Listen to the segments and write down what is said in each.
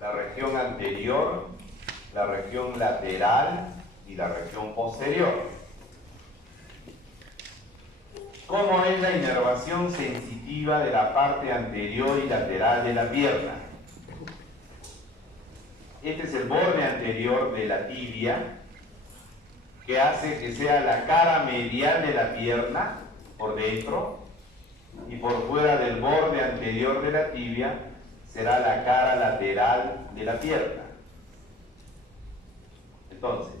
la región anterior, la región lateral y la región posterior. ¿Cómo es la inervación sensitiva de la parte anterior y lateral de la pierna? Este es el borde anterior de la tibia, que hace que sea la cara medial de la pierna por dentro, y por fuera del borde anterior de la tibia será la cara lateral de la pierna. Entonces,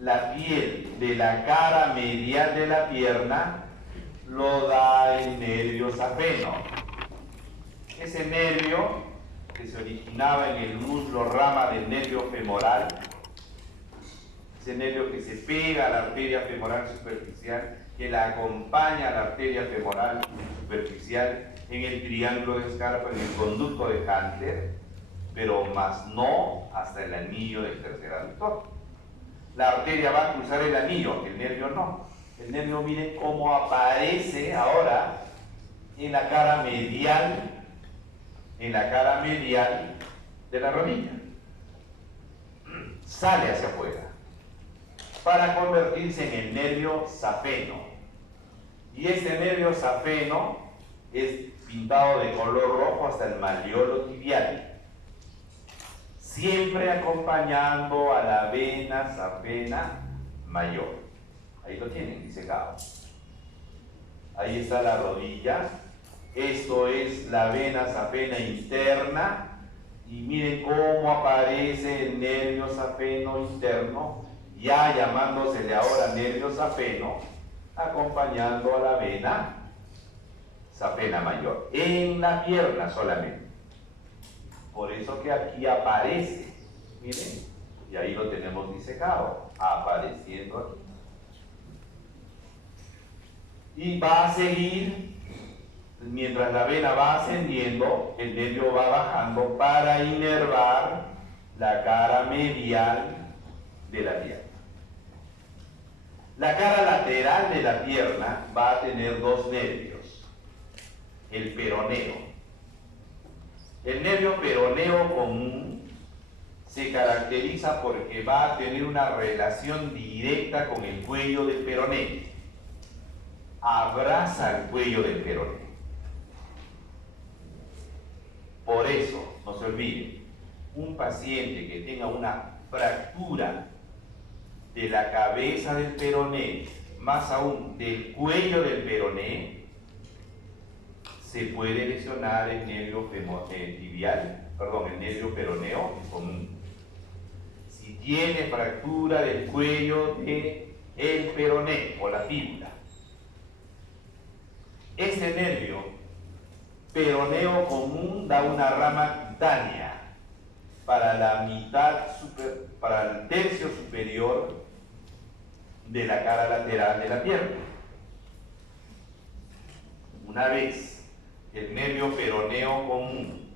la piel de la cara medial de la pierna lo da el nervio safeno. Ese nervio que se originaba en el muslo rama del nervio femoral, ese nervio que se pega a la arteria femoral superficial, que la acompaña a la arteria femoral superficial en el triángulo de Scarpa, en el conducto de Hunter, pero más no hasta el anillo del tercer aductor. La arteria va a cruzar el anillo, el nervio no. El nervio, miren cómo aparece ahora en la cara medial, de la rodilla. Sale hacia afuera para convertirse en el nervio safeno. Y este nervio safeno es pintado de color rojo hasta el malleolo tibial, siempre acompañando a la vena safena mayor. Ahí lo tienen disecado. Ahí está la rodilla. Esto es la vena safena interna. Y miren cómo aparece el nervio safeno interno, ya llamándosele ahora nervio safeno, acompañando a la vena safena mayor, en la pierna solamente. Por eso que aquí aparece, miren, y ahí lo tenemos disecado, apareciendo aquí. Y va a seguir, mientras la vena va ascendiendo, el nervio va bajando para inervar la cara medial de la pierna. La cara lateral de la pierna va a tener dos nervios, el peroneo. El nervio peroneo común se caracteriza porque va a tener una relación directa con el cuello del peroneo. Abraza el cuello del peroneo. Por eso, no se olviden, un paciente que tenga una fractura de la cabeza del peroné, más aún del cuello del peroné, se puede lesionar el nervio tibial, el nervio peroneo común. Si tiene fractura del cuello del peroné o la fíbula, este nervio peroneo común da una rama cutánea para para el tercio superior de la cara lateral de la pierna. Una vez el nervio peroneo común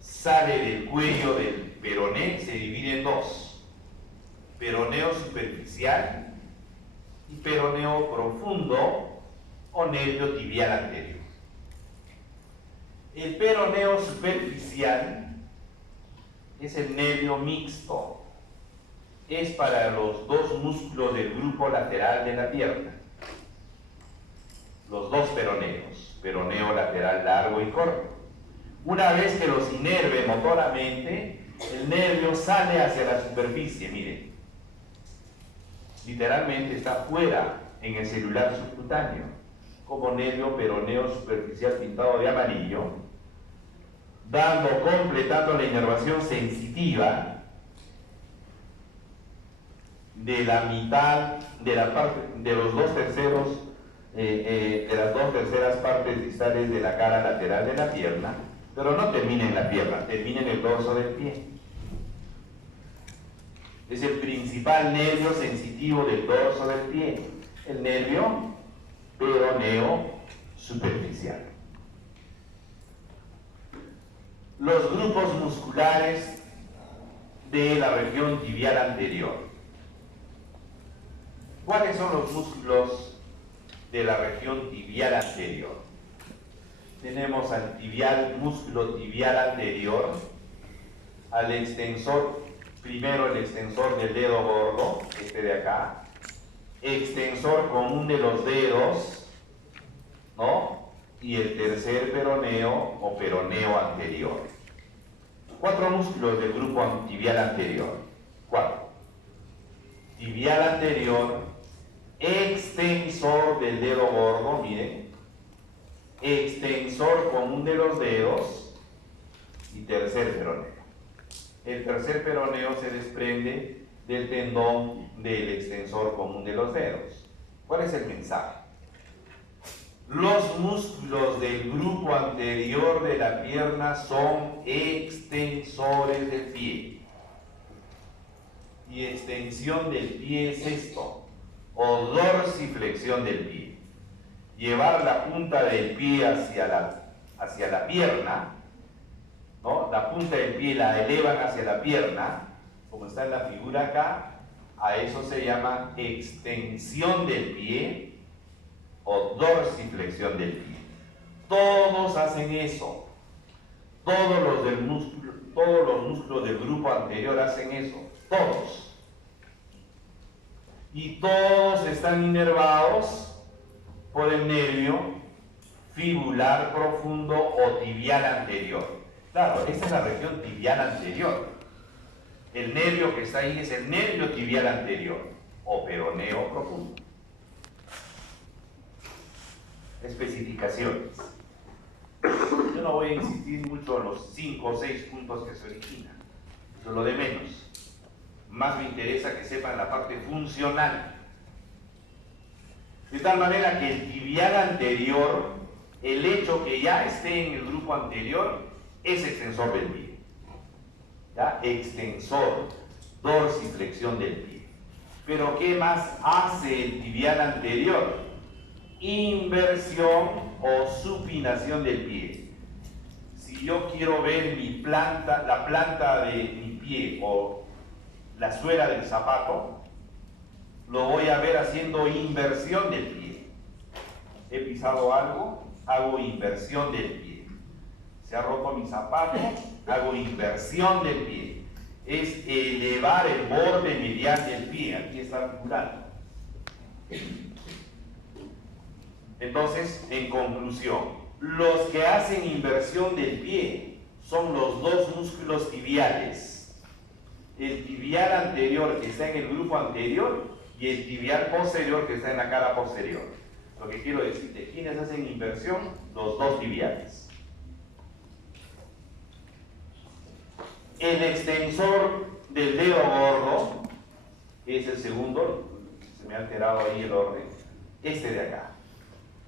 sale del cuello del peroné, se divide en dos: peroneo superficial y peroneo profundo o nervio tibial anterior. El peroneo superficial es el nervio mixto, es para los dos músculos del grupo lateral de la pierna, los dos peroneos, peroneo lateral largo y corto. Una vez que los inerve motoramente, el nervio sale hacia la superficie, miren, literalmente está fuera en el celular subcutáneo, como nervio peroneo superficial pintado de amarillo, completando la inervación sensitiva de la mitad de la parte de los dos terceros de las dos terceras partes distales de la cara lateral de la pierna, pero no termina en la pierna, termina en el dorso del pie. Es el principal nervio sensitivo del dorso del pie, el nervio peroneo superficial. Los grupos musculares de la región tibial anterior. ¿Cuáles son los músculos de la región tibial anterior? Tenemos al músculo tibial anterior, al extensor, primero el extensor del dedo gordo, este de acá, extensor común de los dedos, ¿no? Y el tercer peroneo o peroneo anterior. 4 músculos del grupo tibial anterior. 4. Tibial anterior, extensor del dedo gordo, miren, extensor común de los dedos y tercer peroneo. El tercer peroneo se desprende del tendón del extensor común de los dedos. ¿Cuál es el mensaje? Los músculos del grupo anterior de la pierna son extensores del pie. Y extensión del pie es esto, o dorsiflexión del pie. Llevar la punta del pie hacia la pierna, ¿no? La punta del pie la elevan hacia la pierna, como está en la figura acá, a eso se llama extensión del pie o dorsiflexión del pie. Todos hacen eso. Todos los músculos del grupo anterior hacen eso. Todos. Y todos están inervados por el nervio fibular profundo o tibial anterior. Claro, esa es la región tibial anterior. El nervio que está ahí es el nervio tibial anterior o peroneo profundo. Especificaciones. Yo no voy a insistir mucho en los 5 o 6 puntos que se originan. Eso es lo de menos. Más me interesa que sepan la parte funcional. De tal manera que el tibial anterior, el hecho que ya esté en el grupo anterior, es extensor del pie. ¿Ya? Extensor, dorsiflexión del pie. Pero ¿qué más hace el tibial anterior? Inversión o supinación del pie. Si yo quiero ver la planta de mi pie o la suela del zapato, lo voy a ver haciendo inversión del pie. He pisado algo, hago inversión del pie. Se ha roto mi zapato, hago inversión del pie. Es elevar el borde medial del pie. Aquí está figurando. Entonces, en conclusión, los que hacen inversión del pie son los dos músculos tibiales. El tibial anterior que está en el grupo anterior y el tibial posterior que está en la cara posterior. Lo que quiero decirte, ¿quiénes hacen inversión? Los dos tibiales. El extensor del dedo gordo, que es el segundo, se me ha alterado ahí el orden, este de acá.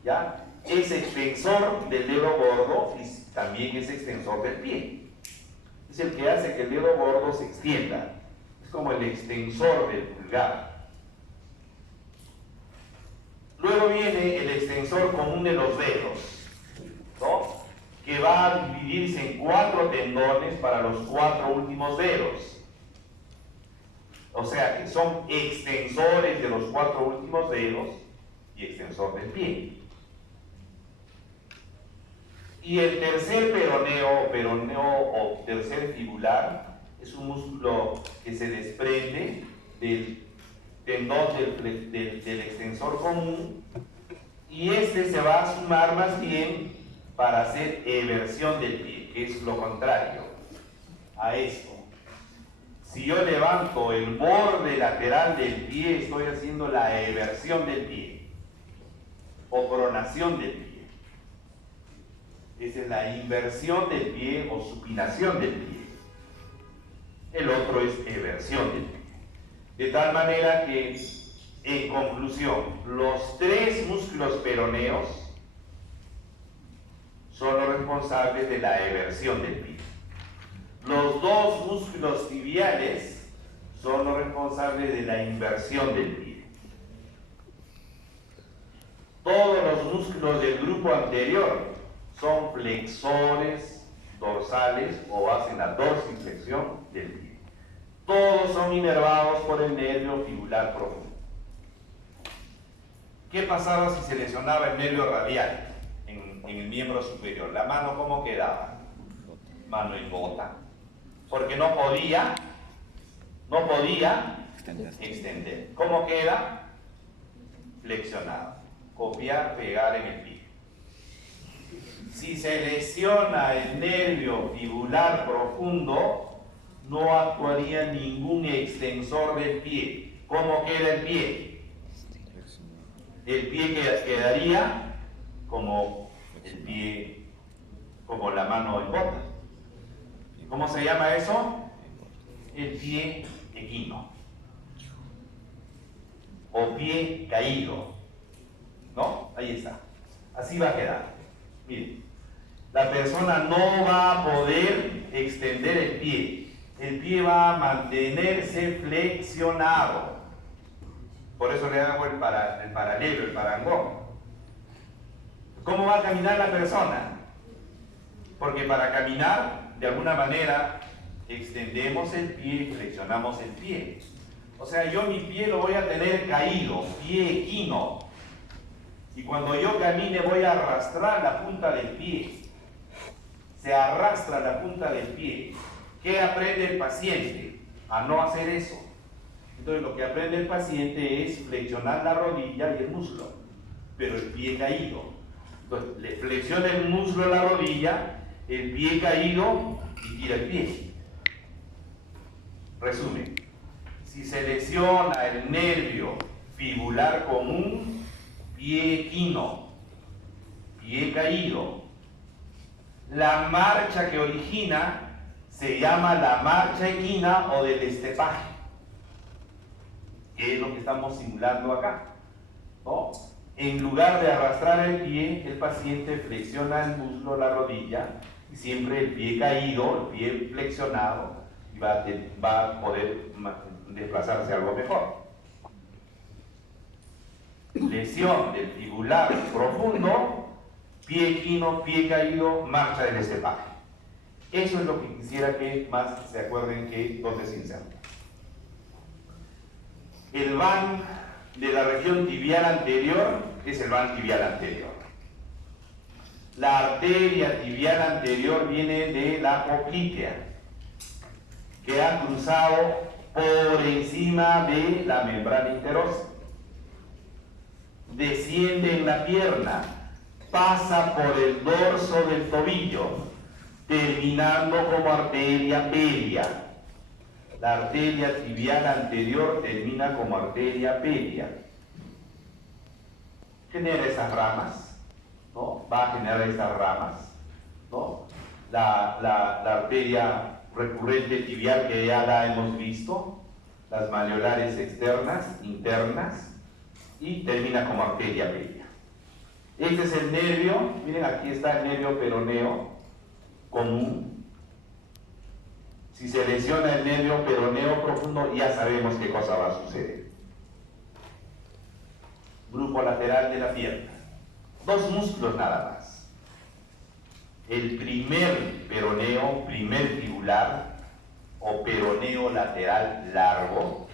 ¿Ya? Es extensor del dedo gordo y también es extensor del pie. Es el que hace que el dedo gordo se extienda. Es como el extensor del pulgar. Luego viene el extensor común de los dedos, ¿no? Que va a dividirse en 4 tendones para los 4 últimos dedos. O sea que son extensores de los 4 últimos dedos y extensor del pie. Y el tercer peroneo o tercer fibular es un músculo que se desprende del tendón del extensor común, y este se va a sumar más bien para hacer eversión del pie, que es lo contrario a esto. Si yo levanto el borde lateral del pie, estoy haciendo la eversión del pie o pronación del pie. Esa es la inversión del pie o supinación del pie. El otro es eversión del pie. De tal manera que, en conclusión, los 3 músculos peroneos son los responsables de la eversión del pie. Los 2 músculos tibiales son los responsables de la inversión del pie. Todos los músculos del grupo anterior son flexores dorsales o hacen la dorsiflexión del pie. Todos son inervados por el nervio fibular profundo. ¿Qué pasaba si se lesionaba el nervio radial en el miembro superior? ¿La mano cómo quedaba? Mano en gota. porque no podía extender. ¿Cómo queda? Flexionado. Copiar, pegar en el pie. Si se lesiona el nervio fibular profundo, no actuaría ningún extensor del pie. ¿Cómo queda el pie? El pie quedaría como la mano en bota. ¿Cómo se llama eso? El pie equino o pie caído, ¿no? Ahí está. Así va a quedar. Miren, la persona no va a poder extender el pie. El pie va a mantenerse flexionado. Por eso le hago el paralelo, el parangón. ¿Cómo va a caminar la persona? Porque para caminar, de alguna manera, extendemos el pie y flexionamos el pie. O sea, yo mi pie lo voy a tener caído, pie equino. Y cuando yo camine voy a arrastrar la punta del pie. Se arrastra la punta del pie. ¿Qué aprende el paciente? A no hacer eso. Entonces lo que aprende el paciente es flexionar la rodilla y el muslo, pero el pie caído. Entonces le flexiona el muslo a la rodilla, el pie caído y tira el pie. Resumen, si se lesiona el nervio fibular común, pie equino, pie caído, la marcha que origina se llama la marcha equina o del estepaje, que es lo que estamos simulando acá, ¿no? En lugar de arrastrar el pie, el paciente flexiona el muslo, la rodilla, y siempre el pie caído, el pie flexionado, y va a poder desplazarse algo mejor. Lesión del fibular profundo, pie equino, pie caído, marcha del estepaje. Eso es lo que quisiera que más se acuerden que donde se inserta. El van de la región tibial anterior es el van tibial anterior. La arteria tibial anterior viene de la poplitea, que ha cruzado por encima de la membrana interósea. Desciende en la pierna, pasa por el dorso del tobillo, terminando como arteria pedia. La arteria tibial anterior termina como arteria pedia. Genera esas ramas, ¿no? Va a generar esas ramas, ¿no? La arteria recurrente tibial que ya la hemos visto, las maleolares externas, internas, y termina como arteria pedia. Este es el nervio, miren aquí está el nervio peroneo común. Si se lesiona el nervio peroneo profundo, ya sabemos qué cosa va a suceder. Grupo lateral de la pierna. Dos músculos nada más. El primer peroneo, primer fibular, o peroneo lateral largo.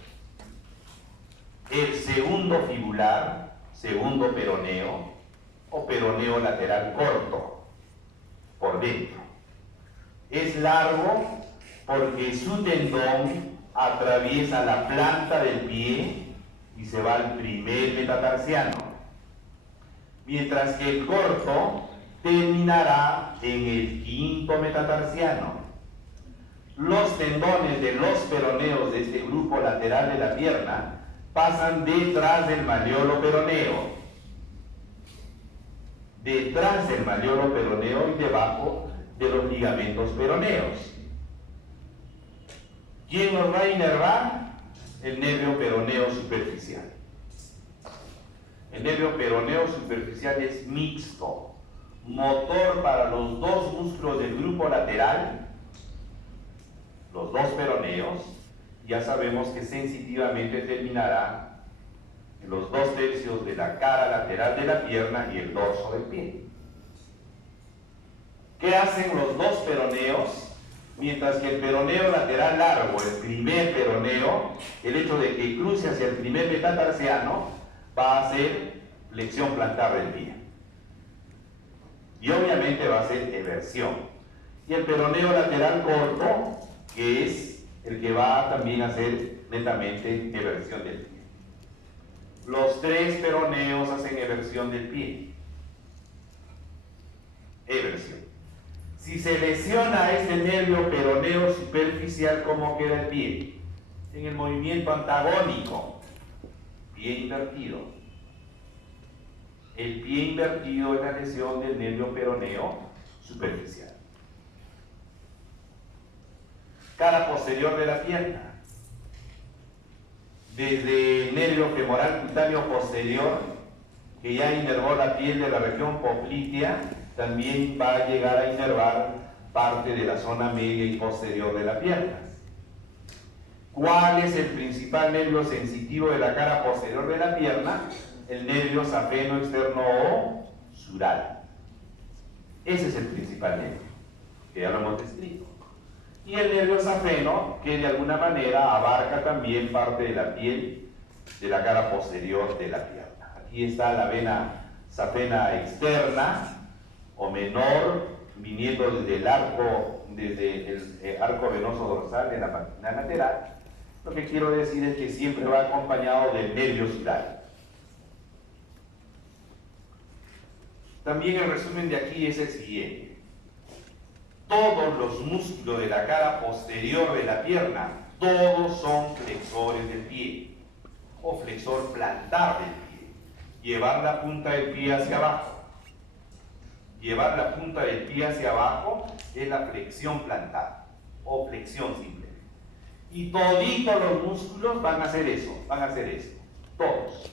El segundo fibular, segundo peroneo, o peroneo lateral corto, por dentro. Es largo porque su tendón atraviesa la planta del pie y se va al primer metatarsiano, mientras que el corto terminará en el quinto metatarsiano. Los tendones de los peroneos de este grupo lateral de la pierna pasan detrás del malleolo peroneo, detrás del malleolo peroneo y debajo de los ligamentos peroneos. ¿Quién nos va a inervar? El nervio peroneo superficial. El nervio peroneo superficial es mixto, motor para los dos músculos del grupo lateral, los dos peroneos. Ya sabemos que sensitivamente terminará en los 2/3 de la cara lateral de la pierna y el dorso del pie. ¿Qué hacen los dos peroneos? Mientras que el peroneo lateral largo, el primer peroneo, el hecho de que cruce hacia el primer metatarsiano, va a hacer flexión plantar del pie. Y obviamente va a ser eversión. Y el peroneo lateral corto que es el que va también a hacer netamente eversión del pie. Los tres peroneos hacen eversión del pie. Eversión. Si se lesiona este nervio peroneo superficial, ¿cómo queda el pie? En el movimiento antagónico, pie invertido. El pie invertido es la lesión del nervio peroneo superficial. Cara posterior de la pierna. Desde el nervio femoral cutáneo posterior, que ya inervó la piel de la región poplitea, también va a llegar a inervar parte de la zona media y posterior de la pierna. ¿Cuál es el principal nervio sensitivo de la cara posterior de la pierna? El nervio safeno externo o sural. Ese es el principal nervio, que ya lo hemos descrito. Y el nervio safeno, que de alguna manera abarca también parte de la piel de la cara posterior de la pierna. Aquí está la vena safena externa o menor, viniendo desde el arco venoso dorsal de la patina lateral. Lo que quiero decir es que siempre va acompañado del nervio sural. También el resumen de aquí es el siguiente. Todos los músculos de la cara posterior de la pierna, todos son flexores del pie, o flexor plantar del pie. Llevar la punta del pie hacia abajo. Llevar la punta del pie hacia abajo es la flexión plantar, o flexión simple. Y toditos los músculos van a hacer eso, todos,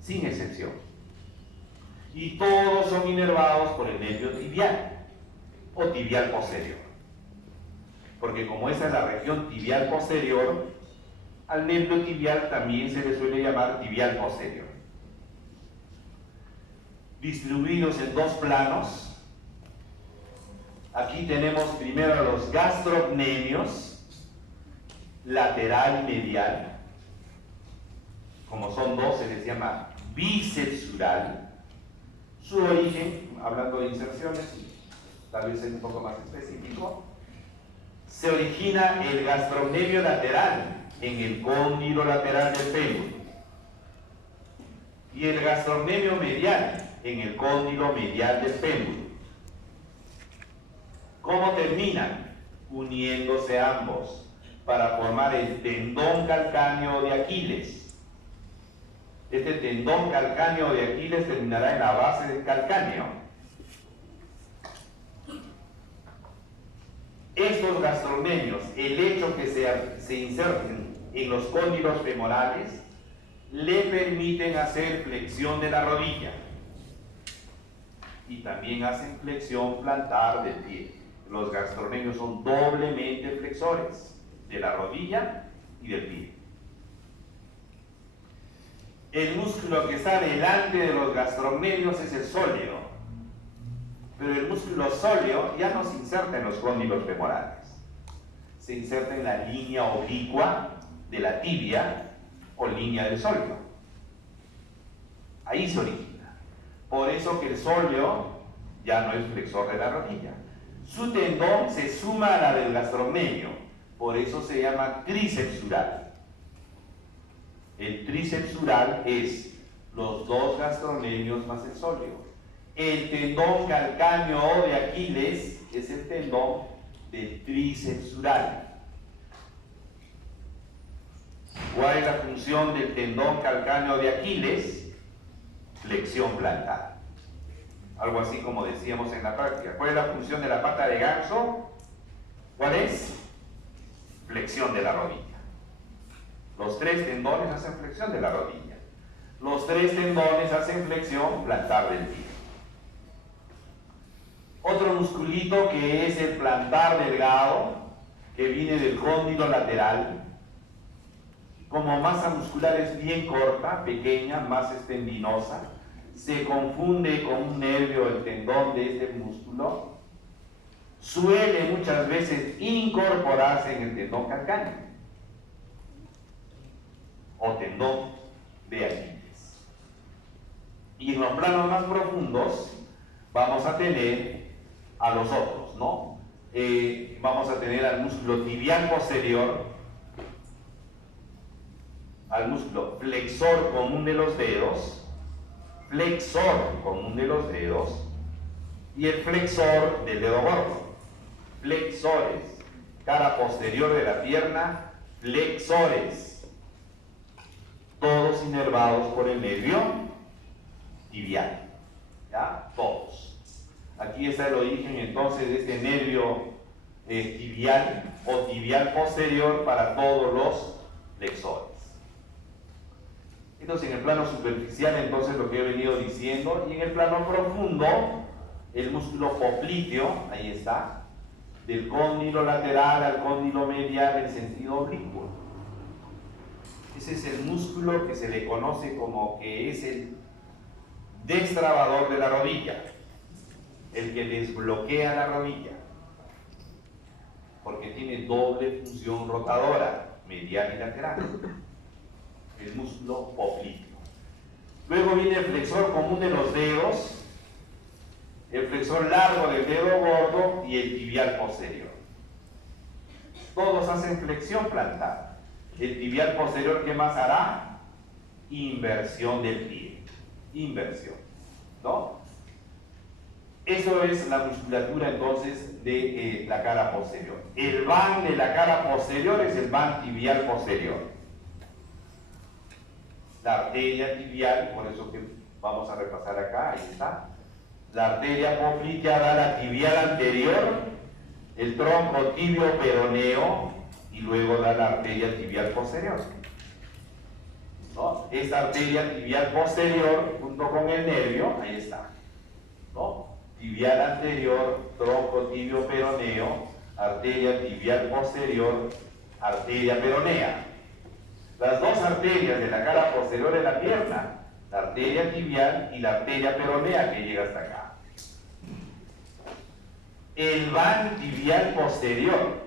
sin excepción. Y todos son inervados por el nervio tibial o tibial posterior. Porque como esa es la región tibial posterior, al nervio tibial también se le suele llamar tibial posterior. Distribuidos en dos planos, aquí tenemos primero los gastrocnemios, lateral y medial. Como son dos, se les llama bicepsural. Su origen, hablando de inserciones, tal vez es un poco más específico, se origina el gastrocnemio lateral en el cóndilo lateral del fémur y el gastrocnemio medial en el cóndilo medial del fémur. ¿Cómo terminan? Uniéndose ambos para formar el tendón calcáneo de Aquiles. Este tendón calcáneo de Aquiles terminará en la base del calcáneo. Estos gastrocnemios, el hecho que se inserten en los cóndilos femorales, le permiten hacer flexión de la rodilla. Y también hacen flexión plantar del pie. Los gastrocnemios son doblemente flexores de la rodilla y del pie. El músculo que está delante de los gastrocnemios es el sóleo, pero el músculo sóleo ya no se inserta en los cóndilos femorales, se inserta en la línea oblicua de la tibia o línea del sóleo. Ahí se origina. Por eso que el sóleo ya no es flexor de la rodilla. Su tendón se suma a la del gastrocnemio, por eso se llama tríceps. El tríceps es los dos gastrocnemios más el sóleo. El tendón calcáneo de Aquiles es el tendón del tríceps. ¿Cuál es la función del tendón calcáneo de Aquiles? Flexión plantar. Algo así como decíamos en la práctica. ¿Cuál es la función de la pata de ganso? ¿Cuál es? Flexión de la rodilla. Los tres tendones hacen flexión de la rodilla. Los tres tendones hacen flexión plantar del pie. Otro musculito que es el plantar delgado, que viene del cóndilo lateral. Como masa muscular es bien corta, pequeña, más tendinosa, se confunde con un nervio, el tendón de este músculo, suele muchas veces incorporarse en el tendón calcáneo o tendón de Aquiles. Y en los planos más profundos vamos a tener a los otros, ¿no? vamos a tener al músculo tibial posterior, al músculo flexor común de los dedos, y el flexor del dedo gordo. Flexores, cara posterior de la pierna, flexores, todos inervados por el nervio tibial, ¿ya? Todos. Aquí está el origen entonces de este nervio tibial o tibial posterior para todos los flexores. Entonces, en el plano superficial, entonces lo que he venido diciendo, y en el plano profundo, el músculo popliteo, ahí está, del cóndilo lateral al cóndilo medial en sentido oblicuo. Ese es el músculo que se le conoce como que es el destrabador de la rodilla, el que desbloquea la rodilla, porque tiene doble función rotadora, medial y lateral. El músculo popliteo. Luego viene el flexor común de los dedos, el flexor largo del dedo gordo y el tibial posterior. Todos hacen flexión plantar. El tibial posterior, ¿qué más hará? Inversión del pie. Inversión, ¿no? Eso es la musculatura entonces de la cara posterior. El van de la cara posterior es el van tibial posterior. La arteria tibial, por eso que vamos a repasar acá, ahí está. La arteria poplitea da la tibial anterior, el tronco tibio peroneo y luego da la arteria tibial posterior, ¿no? Esta arteria tibial posterior junto con el nervio, ahí está, ¿no? Tibial anterior, tronco tibio peroneo, arteria tibial posterior, arteria peronea. Las dos arterias de la cara posterior de la pierna, la arteria tibial y la arteria peronea que llega hasta acá. El van tibial posterior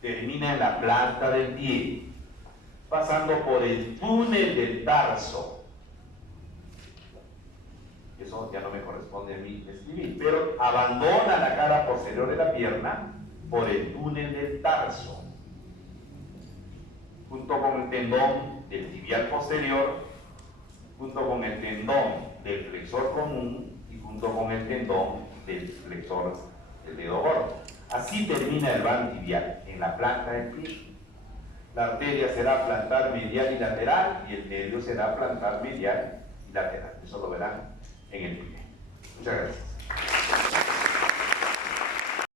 termina en la planta del pie, pasando por el túnel del tarso. Eso ya no me corresponde a mí escribir, pero abandona la cara posterior de la pierna por el túnel del tarso, junto con el tendón del tibial posterior, junto con el tendón del flexor común y junto con el tendón del flexor del dedo gordo. Así termina el van tibial, en la planta del pie. La arteria será plantar medial y lateral y el nervio será plantar medial y lateral. Eso lo verán en el pie. Muchas gracias.